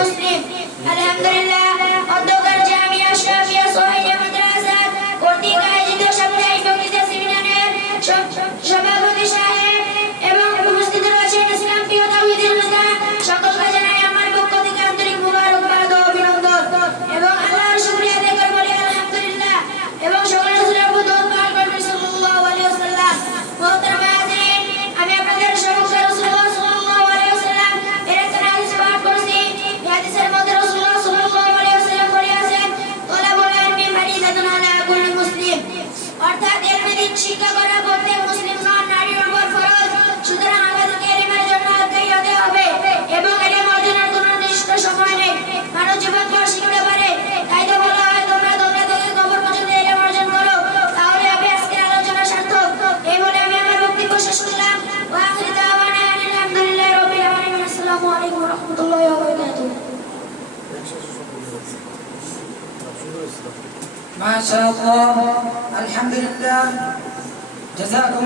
মুসলিম। আলহামদুলিল্লাহ, অধ্যকার জামিয়া শাফিয়া সোহাইলিয়া মাদ্রাসা কর্তৃক আয়োজিত সাপ্তাহিক বক্তৃতা সেমিনারের সভাপতি সাহেব এবং উপস্থিত রয়েছেন ইসলাম প্রিয় তাওহীদের নেতা, সকলকে জানাই আমার পক্ষ থেকে আন্তরিক মুবারকবাদ ও অভিনন্দন এবং আল্লাহর শুকরিয়া আদায় করে বলি আলহামদুলিল্লাহ এবং সকল রাসূলের প্রতি দরুদ পড়ি সাল্লাল্লাহু আলাইহি ওয়াসাল্লাম। মুহতারাম হাজিরিন, আমি আপনাদের সম্মুখে রাসূলুল্লাহ সাল্লাল্লাহু আলাইহি ওয়াসাল্লাম এর একটা হাদিস পাঠ করছি। এই হাদিসের মধ্যে রাসূলুল্লাহ সাল্লাল্লাহু আলাইহি ওয়াসাল্লাম বলেছেন, তালাবুল ইলমি ফারিদাতুন আলা কুল্লি মুসলিম, অর্থাৎ ইলমের শিক্ষা করা প্রত্যেক মুসলিম নারীর উপর ফরজ। সুতরাং আমাদেরকে ইলমের জন্য আগ্রহী হতে হবে এবং ইলম অর্জনের কোনো নির্দিষ্ট সময় নেই, মানুষ জীবনভর শিখতে পারে। তাই তো বলা হয়, তোমরা থেকে কবর পর্যন্ত ইলম অর্জন করো, তাহলে হবে আজকের আলোচনা সার্থক। এই বলে আমি আমার বক্তব্য শেষ করলাম। ওয়া আখিরু দাওয়ানা আলহামদুলিল্লাহি রাব্বিল আলামিন। আসসালামু আলাইকুম ওয়া রাহমাতুল্লাহি ওয়া বারাকাতুহু। মাশাআল্লাহ, আলহামদুলিল্লাহ, জাযাকুম